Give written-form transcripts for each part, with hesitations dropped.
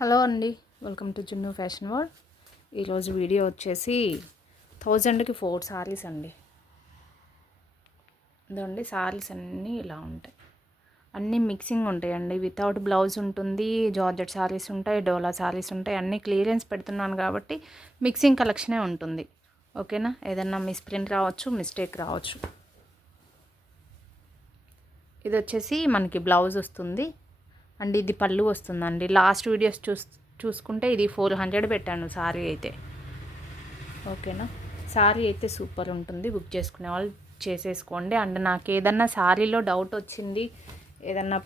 Hello అండి, welcome to జున్ను fashion world. ఈరోజు వీడియో వచ్చేసి 1000కి 4 సారీస్ అండి. ఇదండి సారీస్ అన్నీ ఇలా ఉంటాయి. అన్నీ మిక్సింగ్ ఉంటాయండి. వితౌట్ బ్లౌజ్ ఉంటుంది, జార్జెట్ సారీస్ ఉంటాయి, డోలా సారీస్ ఉంటాయి. అన్నీ క్లియరెన్స్ పెడుతున్నాను కాబట్టి మిక్సింగ్ కలెక్షనే ఉంటుంది. ఓకేనా, ఏదన్నా మిస్ప్రింట్ రావచ్చు, మిస్టేక్ రావచ్చు. ఇది వచ్చేసి మనకి బ్లౌజ్ వస్తుంది అండ్ ఇది పళ్ళు వస్తుందండి. లాస్ట్ వీడియోస్ చూసుకుంటే ఇది 400 పెట్టాను సారీ అయితే. ఓకేనా, సారీ అయితే సూపర్ ఉంటుంది. బుక్ చేసుకునే వాళ్ళు చేసేసుకోండి. అండ్ నాకు ఏదన్నా సారీలో డౌట్ వచ్చింది, ఏదన్నా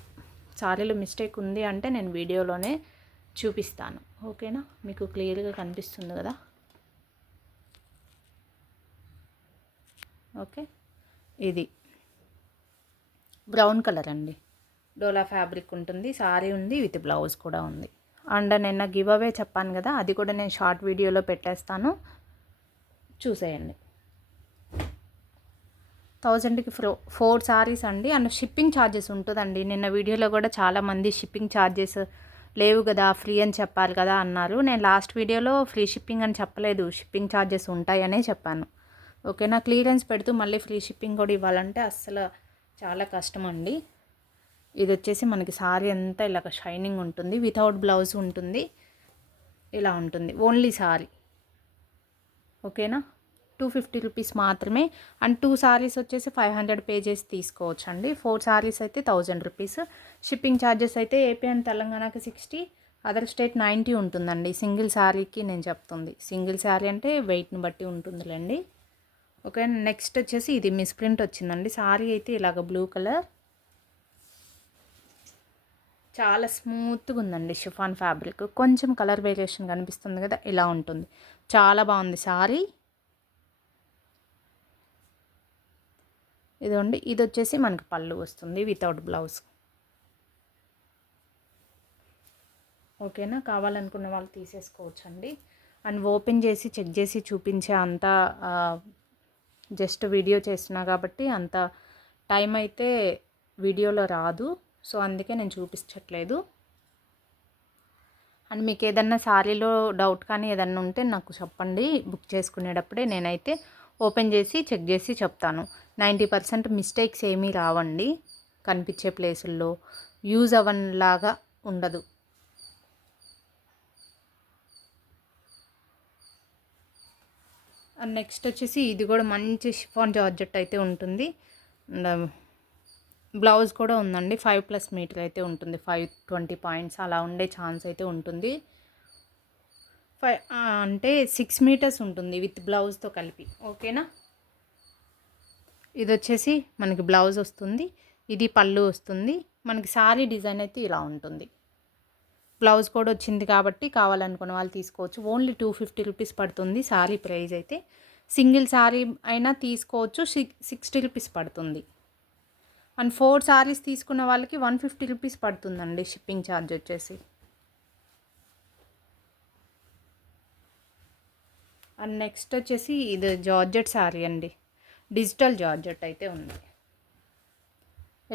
సారీలో మిస్టేక్ ఉంది అంటే నేను వీడియోలోనే చూపిస్తాను. ఓకేనా, మీకు క్లియర్గా కనిపిస్తుంది కదా. ఓకే, ఇది బ్రౌన్ కలర్ అండి. డోలా ఫ్యాబ్రిక్ ఉంటుంది, సారీ ఉంది, విత్ బ్లౌజ్ కూడా ఉంది. అండ్ నిన్న గివ్ అవే చెప్పాను కదా, అది కూడా నేను షార్ట్ వీడియోలో పెట్టేస్తాను, చూసేయండి. 1000కి 4 సారీస్ అండి. అండ్ షిప్పింగ్ ఛార్జెస్ ఉంటుందండి. నిన్న వీడియోలో కూడా చాలామంది షిప్పింగ్ ఛార్జెస్ లేవు కదా, ఫ్రీ అని చెప్పాలి కదా అన్నారు. నేను లాస్ట్ వీడియోలో ఫ్రీ షిప్పింగ్ అని చెప్పలేదు, షిప్పింగ్ ఛార్జెస్ ఉంటాయనే చెప్పాను. ఓకేనా, క్లియరెన్స్ పెడుతూ మళ్ళీ ఫ్రీ షిప్పింగ్ కూడా ఇవ్వాలంటే అస్సలు చాలా కష్టం అండి. ఇది వచ్చేసి మనకి సారీ అంతా ఇలాగ షైనింగ్ ఉంటుంది, వితౌట్ బ్లౌజ్ ఉంటుంది, ఇలా ఉంటుంది ఓన్లీ సారీ. ఓకేనా, 250 రూపీస్ మాత్రమే. అండ్ 2 సారీస్ వచ్చేసి 500 పే చేసి తీసుకోవచ్చు అండి. 4 సారీస్ అయితే 1000 రూపీస్. షిప్పింగ్ ఛార్జెస్ అయితే ఏపీ అండ్ తెలంగాణకి 60, అదర్ స్టేట్ 90 ఉంటుందండి. సింగిల్ శారీకి నేను చెప్తుంది. సింగిల్ శారీ అంటే వెయిట్ని బట్టి ఉంటుందిలేండి. ఓకే, నెక్స్ట్ వచ్చేసి ఇది మిస్ప్రింట్ వచ్చిందండి. సారీ అయితే ఇలాగ బ్లూ కలర్, చాలా స్మూత్గా ఉందండి. షిఫాన్ ఫ్యాబ్రిక్, కొంచెం కలర్ వేరియేషన్ కనిపిస్తుంది కదా, ఇలా ఉంటుంది. చాలా బాగుంది సారీ. ఇదండి, ఇది వచ్చేసి మనకి పళ్ళు వస్తుంది వితౌట్ బ్లౌజ్. ఓకేనా, కావాలనుకున్న వాళ్ళు తీసేసుకోవచ్చు అండి. అండ్ ఓపెన్ చేసి చెక్ చేసి చూపించే అంత జస్ట్ వీడియో చేస్తున్నా కాబట్టి అంత టైం అయితే వీడియోలో రాదు, సో అందుకే నేను చూపించట్లేదు. అండ్ మీకు ఏదన్నా సారీలో డౌట్ కానీ ఏదన్నా ఉంటే నాకు చెప్పండి. బుక్ చేసుకునేటప్పుడే నేనైతే ఓపెన్ చేసి చెక్ చేసి చెప్తాను. 90% మిస్టేక్స్ ఏమీ రావండి. కనిపించే ప్లేసుల్లో యూజ్ అవ్వలాగా ఉండదు. అండ్ నెక్స్ట్ వచ్చేసి ఇది కూడా మంచి షిఫాన్ జార్జెట్ అయితే ఉంటుంది. అండ్ బ్లౌజ్ కూడా ఉందండి. 5+ మీటర్ అయితే ఉంటుంది. 520 పాయింట్స్ అలా ఉండే ఛాన్స్ అయితే ఉంటుంది. అంటే 6 మీటర్స్ ఉంటుంది విత్ బ్లౌజ్తో కలిపి. ఓకేనా, ఇది వచ్చేసి మనకి బ్లౌజ్ వస్తుంది, ఇది పళ్ళు వస్తుంది. మనకి సారీ డిజైన్ అయితే ఇలా ఉంటుంది. బ్లౌజ్ కూడా వచ్చింది కాబట్టి కావాలనుకున్న వాళ్ళు తీసుకోవచ్చు. ఓన్లీ 250 రూపీస్ పడుతుంది సారీ ప్రైస్ అయితే. సింగిల్ సారీ అయినా తీసుకోవచ్చు, 60 రూపీస్ పడుతుంది. అండ్ 4 సారీస్ తీసుకున్న వాళ్ళకి 150 రూపీస్ పడుతుందండి షిప్పింగ్ ఛార్జ్ వచ్చేసి. అండ్ నెక్స్ట్ వచ్చేసి ఇది జార్జెట్ సారీ అండి. డిజిటల్ జార్జెట్ అయితే ఉంది.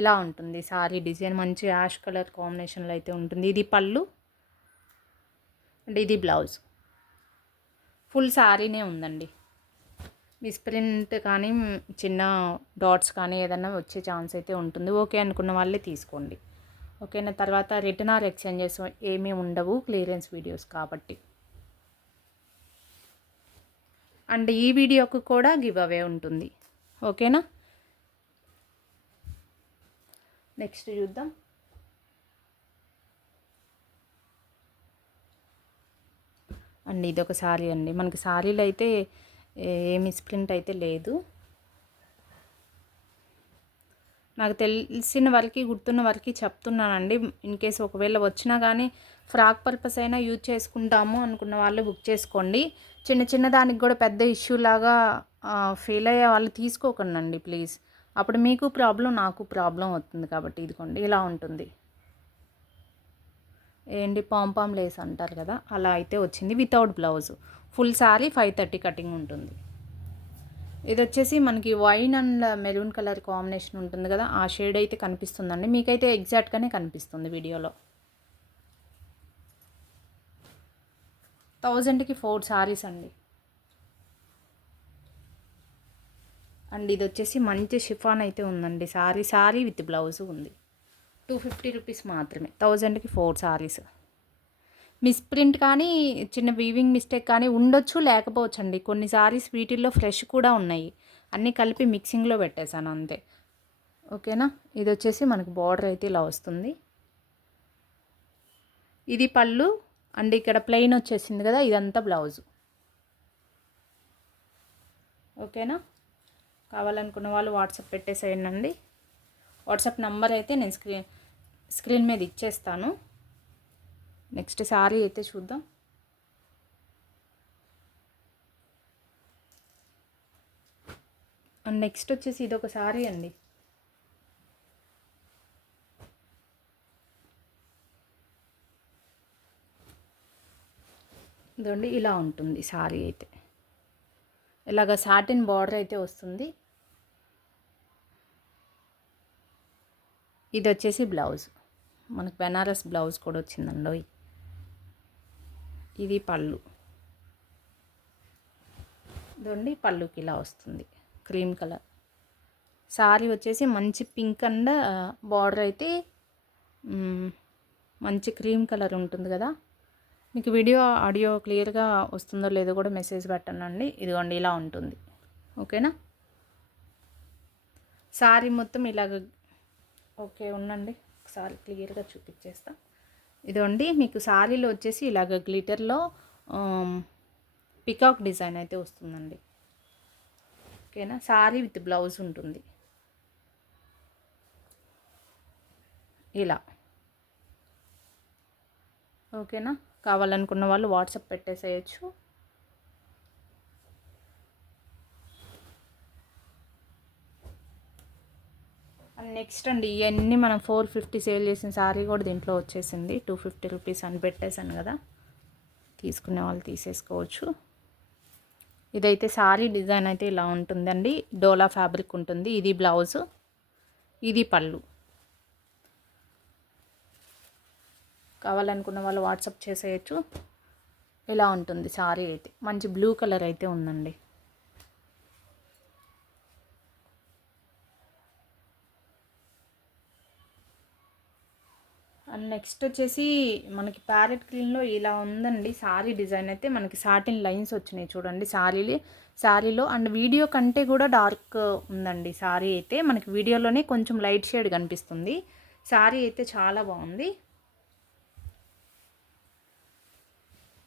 ఇలా ఉంటుంది సారీ డిజైన్, మంచి యాష్ కలర్ కాంబినేషన్లో అయితే ఉంటుంది. ఇది పళ్ళు అండ్ ఇది బ్లౌజ్. ఫుల్ సారీనే ఉందండి. మిస్ప్రింట్ కానీ చిన్న డాట్స్ కానీ ఏదన్నా వచ్చే ఛాన్స్ అయితే ఉంటుంది. ఓకే అనుకున్న వాళ్ళే తీసుకోండి. ఓకేనా, తర్వాత రిటర్న్ ఆర్ ఎక్స్చేంజెస్ ఏమీ ఉండవు, క్లియరెన్స్ వీడియోస్ కాబట్టి. అండ్ ఈ వీడియోకు కూడా గివ్ అవే ఉంటుంది. ఓకేనా, నెక్స్ట్ చూద్దాం. అండ్ ఇదొక సారీ అండి. మనకి సారీలో అయితే ఏ మిస్ప్రింట్ అయితే లేదు. నాకు తెలిసిన వరకు, గుర్తున్న వరకు చెప్తున్నానండి. ఇన్ కేసు ఒకవేళ వచ్చినా కానీ ఫ్రాక్ పర్పస్ అయినా యూజ్ చేసుకుంటాము అనుకున్న వాళ్ళు బుక్ చేసుకోండి. చిన్న చిన్న దానికి కూడా పెద్ద ఇష్యూ లాగా ఫీల్ అయ్యే వాళ్ళు తీసుకోకండి ప్లీజ్. అప్పుడు మీకు ప్రాబ్లం, నాకు ప్రాబ్లం అవుతుంది కాబట్టి. ఇదిగోండి ఇలా ఉంటుంది. ఏంటి పాంపామ్ లేస్ అంటారు కదా, అలా అయితే వచ్చింది without blouse. Full sari 530 cutting ఉంటుంది. ఇది వచ్చేసి మనకి wine and maroon colour combination ఉంటుంది కదా, ఆ షేడ్ అయితే కనిపిస్తుందండి. మీకైతే ఎగ్జాక్ట్గానే కనిపిస్తుంది వీడియోలో. 1000కి 4 సారీస్ అండి. అండ్ ఇది వచ్చేసి మంచి షిఫాన్ అయితే ఉందండి. సారీ విత్ బ్లౌజ్ ఉంది. 250 రూపీస్ మాత్రమే. 1000కి 4 సారీస్. మిస్ప్రింట్ కానీ చిన్న వీవింగ్ మిస్టేక్ కానీ ఉండొచ్చు, లేకపోవచ్చు అండి. కొన్ని సారీస్ వీటిల్లో ఫ్రెష్ కూడా ఉన్నాయి. అన్నీ కలిపి మిక్సింగ్లో పెట్టేశాను అంతే. ఓకేనా. ఇది వచ్చేసి మనకు బార్డర్ అయితే ఇలా వస్తుంది. ఇది పళ్ళు అండ్ ఇక్కడ ప్లెయిన్ వచ్చేసింది కదా, ఇదంతా బ్లౌజు. ఓకేనా. కావాలనుకున్న వాళ్ళు వాట్సాప్ పెట్టేసేయండి. వాట్సాప్ నంబర్ అయితే నేను స్క్రీన్ మీద ఇచ్చేస్తాను. నెక్స్ట్ శారీ అయితే చూద్దాం. అండ్ నెక్స్ట్ వచ్చేసి ఇదొక శారీ అండి. ఇదండి ఇలా ఉంటుంది శారీ అయితే. ఇలాగ సాటిన్ బార్డర్ అయితే వస్తుంది. ఇది వచ్చేసి బ్లౌజ్. మనకు బెనారస్ బ్లౌజ్ కూడా వచ్చిందండి. ఇది పళ్ళు. ఇదండి పళ్ళుకి ఇలా వస్తుంది క్రీమ్ కలర్. శారీ వచ్చేసి మంచి పింక్ అండ్ బార్డర్ అయితే మంచి క్రీమ్ కలర్ ఉంటుంది కదా. మీకు ఆడియో క్లియర్గా వస్తుందో లేదో కూడా మెసేజ్ పెట్టండి. ఇదిగోండి ఇలా ఉంటుంది. ఓకేనా. శారీ మొత్తం ఇలాగ ఓకే ఉండండి. ఒకసారి క్లియర్గా చూపించేస్తా. ఇదిగోండి మీకు శారీలో వచ్చేసి ఇలాగ గ్లిటర్లో పికాక్ డిజైన్ అయితే వస్తుందండి. ఓకేనా. శారీ విత్ బ్లౌజ్ ఉంటుంది ఇలా. ఓకేనా. కావాలనుకున్న వాళ్ళు వాట్సాప్ పెట్టేసేయచ్చు. అండ్ నెక్స్ట్ అండి, ఇవన్నీ మనం 450 సేల్ చేసిన శారీ కూడా దీంట్లో వచ్చేసింది. 250 రూపీస్ అని పెట్టేశాను కదా, తీసుకునే వాళ్ళు తీసేసుకోవచ్చు. ఇదైతే శారీ డిజైన్ అయితే ఇలా ఉంటుందండి. డోలా ఫ్యాబ్రిక్ ఉంటుంది. ఇది బ్లౌజు, ఇది పళ్ళు. కావాలనుకున్న వాళ్ళు వాట్సాప్ చేసేయచ్చు. ఇలా ఉంటుంది శారీ అయితే. మంచి బ్లూ కలర్ అయితే ఉందండి. అండ్ నెక్స్ట్ వచ్చేసి మనకి ప్యారెట్ గ్రీన్లో ఇలా ఉందండి శారీ డిజైన్ అయితే. మనకి సాటిన్ లైన్స్ వచ్చినాయి చూడండి శారీలో. అండ్ వీడియో కంటే కూడా డార్క్ ఉందండి శారీ అయితే. మనకి వీడియోలోనే కొంచెం లైట్ షేడ్ కనిపిస్తుంది. శారీ అయితే చాలా బాగుంది.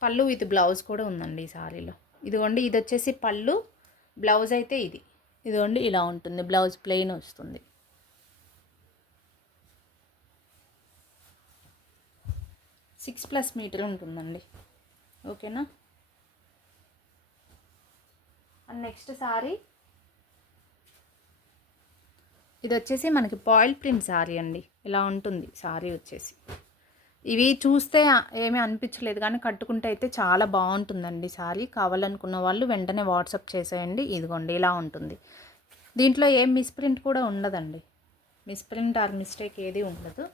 పళ్ళు విత్ బ్లౌజ్ కూడా ఉందండి ఈ శారీలో. ఇదిగోండి ఇది వచ్చేసి పళ్ళు, బ్లౌజ్ అయితే ఇదిగోండి ఇలా ఉంటుంది. బ్లౌజ్ ప్లెయిన్ వస్తుంది. +6 మీటర్ ఉంటుందండి. ఓకేనా. అండ్ నెక్స్ట్ శారీ ఇది వచ్చేసి మనకి పాయిల్ ప్రింట్ శారీ అండి. ఇలా ఉంటుంది శారీ వచ్చేసి. ఇవి చూస్తే ఏమీ అనిపించలేదు కానీ కట్టుకుంటే అయితే చాలా బాగుంటుందండి శారీ. కావాలనుకున్న వాళ్ళు వెంటనే వాట్సాప్ చేసేయండి. ఇదిగోండి ఇలా ఉంటుంది. దీంట్లో ఏం మిస్ప్రింట్ కూడా ఉండదండి. మిస్ప్రింట్ ఆర్ మిస్టేక్ ఏది ఉండదు.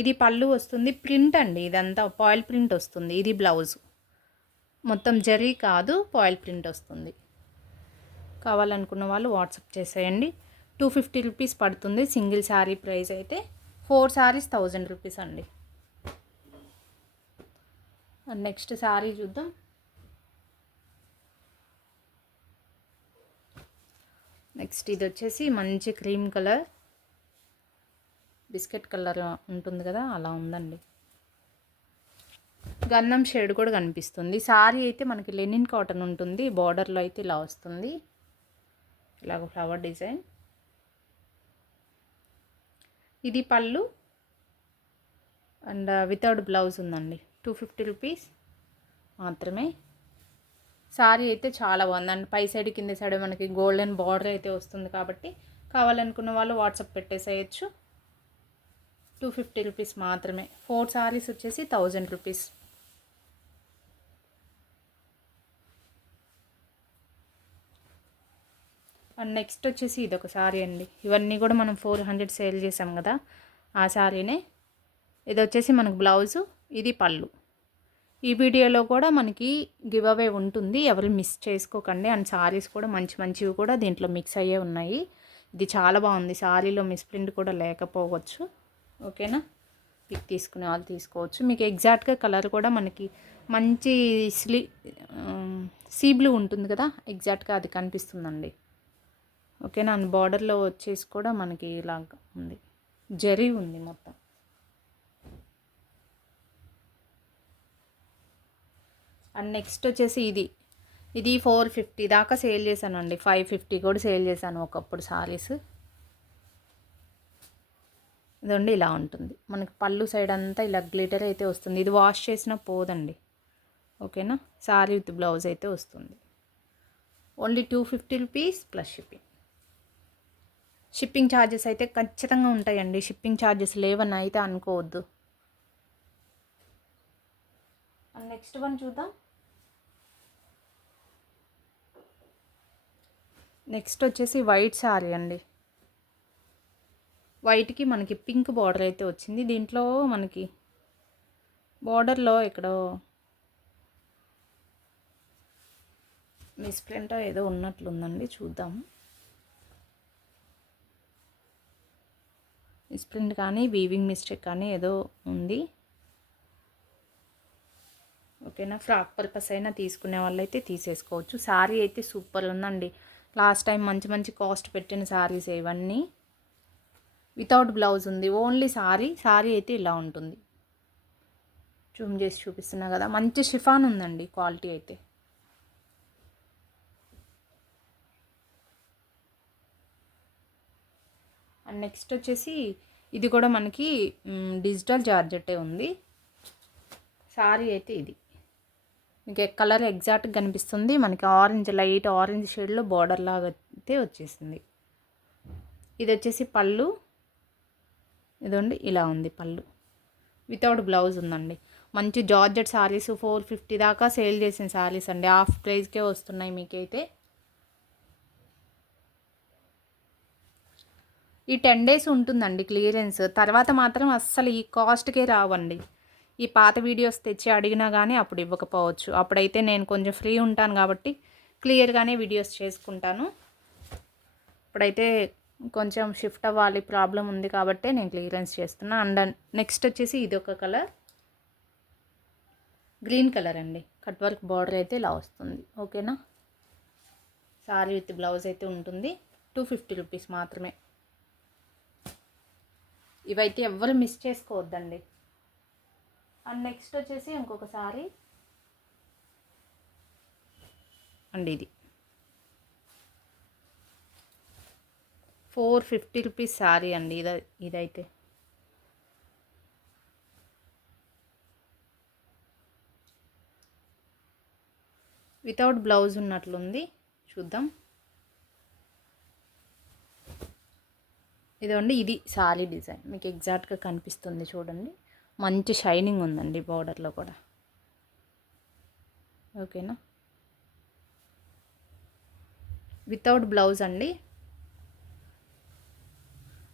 ఇది పళ్ళు వస్తుంది. ప్రింట్ అండి ఇదంతా పాయిల్ ప్రింట్ వస్తుంది. ఇది బ్లౌజ్ మొత్తం జరీ కాదు, పాయిల్ ప్రింట్ వస్తుంది. కావాలనుకున్న వాళ్ళు వాట్సాప్ చేసేయండి. 250 రూపీస్ పడుతుంది సింగిల్ శారీ ప్రైస్ అయితే. 4 శారీస్ 1000 రూపీస్ అండి. నెక్స్ట్ శారీ చూద్దాం. నెక్స్ట్ ఇది వచ్చేసి మంచి క్రీమ్ కలర్, బిస్కెట్ కలర్ ఉంటుంది కదా, అలా ఉందండి. గంధం షేడ్ కూడా కనిపిస్తుంది. శారీ అయితే మనకి లెనిన్ కాటన్ ఉంటుంది. బార్డర్లో అయితే ఇలా వస్తుంది, ఇలాగ ఫ్లవర్ డిజైన్. ఇది పళ్ళు అండ్ వితౌట్ బ్లౌజ్ ఉందండి. 250 రూపీస్ మాత్రమే. శారీ అయితే చాలా బాగుంది. అండ్ పై సైడ్ కింద సైడ్ మనకి గోల్డెన్ బార్డర్ అయితే వస్తుంది కాబట్టి కావాలనుకున్న వాళ్ళు వాట్సాప్ పెట్టేసేయచ్చు. 250 రూపీస్ మాత్రమే. 4 శారీస్ వచ్చేసి 1000 రూపీస్. అండ్ నెక్స్ట్ వచ్చేసి ఇదొక శారీ అండి. ఇవన్నీ కూడా మనం 400 సేల్ చేసాం కదా, ఆ శారీనే. ఇది వచ్చేసి మనకు బ్లౌజు, ఇది పళ్ళు. ఈ వీడియోలో కూడా మనకి గివ్ అవే ఉంటుంది, ఎవరు మిస్ చేసుకోకండి. అండ్ సారీస్ కూడా మంచి మంచివి కూడా దీంట్లో మిక్స్ అయ్యే ఉన్నాయి. ఇది చాలా బాగుంది, సారీలో మిస్ ప్రింట్ కూడా లేకపోవచ్చు. ఓకేనా, పిక్ తీసుకునే వాళ్ళు తీసుకోవచ్చు. మీకు ఎగ్జాక్ట్గా కలర్ కూడా మనకి మంచి సీ బ్లూ ఉంటుంది కదా, ఎగ్జాక్ట్గా అది కనిపిస్తుందండి. ఓకేనా, అండ్ బార్డర్లో వచ్చేసి కూడా మనకి ఇలాగ ఉంది, జరీ ఉంది మొత్తం. అండ్ నెక్స్ట్ వచ్చేసి ఇది 450 దాకా సేల్ చేశానండి. 550 కూడా సేల్ చేశాను ఒకప్పుడు సారీస్. ఇదండి ఇలా ఉంటుంది మనకి పళ్ళు సైడ్ అంతా ఇలా గ్లిటర్ అయితే వస్తుంది. ఇది వాష్ చేసినా పోదండి. ఓకేనా, సారీ విత్ బ్లౌజ్ అయితే వస్తుంది. Only 250 rupees plus shipping. Shipping charges అయితే ఖచ్చితంగా ఉంటాయండి. షిప్పింగ్ ఛార్జెస్ లేవని అయితే అనుకోవద్దు. అండ్ నెక్స్ట్ వన్ చూద్దాం. నెక్స్ట్ వచ్చేసి వైట్ సారీ అండి. వైట్కి మనకి పింక్ బార్డర్ అయితే వచ్చింది. దీంట్లో మనకి బార్డర్లో ఎక్కడో మిస్ప్రింట్ ఏదో ఉన్నట్లుందండి, చూద్దాము. మిస్ప్రింట్ కానీ వీవింగ్ మిస్టేక్ కానీ ఏదో ఉంది. ఓకేనా, ఫ్రాక్ పర్పస్ అయినా తీసుకునే వాళ్ళైతే తీసేసుకోవచ్చు. శారీ అయితే సూపర్ ఉందండి. లాస్ట్ టైం మంచి మంచి కాస్ట్ పెట్టిన శారీస్ ఇవన్నీ. వితౌట్ బ్లౌజ్ ఉంది, ఓన్లీ శారీ అయితే ఇలా ఉంటుంది. జూమ్ చేసి చూపిస్తున్నా కదా, మంచి షిఫాన్ ఉందండి క్వాలిటీ అయితే. అండ్ నెక్స్ట్ వచ్చేసి ఇది కూడా మనకి డిజిటల్ జార్జెట్టే ఉంది. శారీ అయితే ఇది మీకు కలర్ ఎగ్జాక్ట్గా కనిపిస్తుంది. మనకి ఆరెంజ్, లైట్ ఆరెంజ్ షేడ్లో బార్డర్ లాగా అయితే వచ్చేసింది. ఇది వచ్చేసి పళ్ళు. ఇదండి ఇలా ఉంది పళ్ళు, వితౌట్ బ్లౌజ్ ఉందండి. మంచి జార్జెట్ శారీస్ 450 దాకా సేల్ చేసిన శారీస్ అండి. హాఫ్ ప్రైస్కే వస్తున్నాయి మీకైతే. ఈ 10 days ఉంటుందండి క్లియరెన్స్, తర్వాత మాత్రం అస్సలు ఈ కాస్ట్కే రావండి. ఈ పాత వీడియోస్ తెచ్చి అడిగినా కానీ అప్పుడు ఇవ్వకపోవచ్చు. అప్పుడైతే నేను కొంచెం ఫ్రీ ఉంటాను కాబట్టి క్లియర్గానే వీడియోస్ చేసుకుంటాను. ఇప్పుడైతే కొంచెం షిఫ్ట్ అవ్వాలి, ప్రాబ్లం ఉంది కాబట్టి నేను క్లియరెన్స్ చేస్తున్నా. అండ్ నెక్స్ట్ వచ్చేసి ఇది ఒక కలర్, గ్రీన్ కలర్ అండి. కట్ వర్క్ బార్డర్ అయితే ఇలా వస్తుంది. ఓకేనా, సారీ విత్ బ్లౌజ్ అయితే ఉంటుంది. 250 రూపీస్ మాత్రమే. ఇవైతే ఎవ్వరు మిస్ చేసుకోవద్దండి. అండ్ నెక్స్ట్ వచ్చేసి ఇంకొక సారీ అండి. ఇది 450 రూపీస్ శారీ అండి. ఇదైతే వితౌట్ బ్లౌజ్ ఉన్నట్లుంది, చూద్దాం. ఇదండి ఇది శారీ డిజైన్ మీకు ఎగ్జాక్ట్గా కనిపిస్తుంది చూడండి. మంచి షైనింగ్ ఉందండి బార్డర్లో కూడా. ఓకేనా, వితౌట్ బ్లౌజ్ అండి.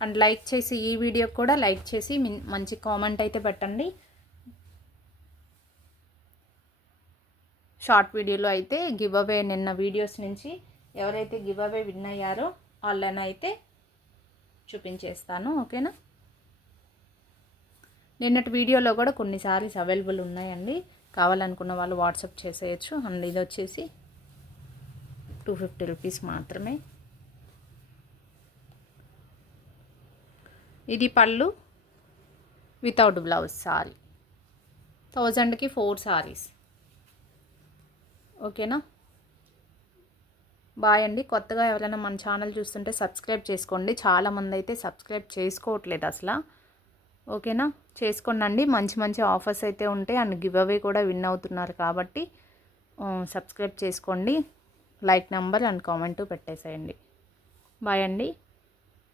అండ్ లైక్ చేసి ఈ వీడియో కూడా లైక్ చేసి మంచి కామెంట్ అయితే పెట్టండి. షార్ట్ వీడియోలో అయితే గివ్ అవే నిన్న వీడియోస్ నుంచి ఎవరైతే గివ్ అవే విన్ అయ్యారో వాళ్ళని అయితే చూపించేస్తాను. ఓకేనా, నిన్నటి వీడియోలో కూడా కొన్ని సారీస్ అవైలబుల్ ఉన్నాయండి. కావాలనుకున్న వాళ్ళు వాట్సాప్ చేసేయచ్చు. అండ్ ఇది వచ్చేసి 250 రూపీస్ మాత్రమే. ఇది పళ్ళు వితౌట్ బ్లౌజ్ సారీ. 1000కి 4 సారీస్. ఓకేనా, బాయ్ అండి. కొత్తగా ఎవరైనా మన ఛానల్ చూస్తుంటే సబ్స్క్రైబ్ చేసుకోండి. చాలామంది అయితే సబ్స్క్రైబ్ చేసుకోవట్లేదు అసలు. ఓకేనా, చేసుకోండి. మంచి మంచి ఆఫర్స్ అయితే ఉంటాయి. అండ్ గివ్ అవే కూడా విన్ అవుతున్నారు కాబట్టి సబ్స్క్రైబ్ చేసుకోండి. లైక్ నెంబర్ అండ్ కామెంట్ పెట్టేసేయండి. బాయ్ అండి.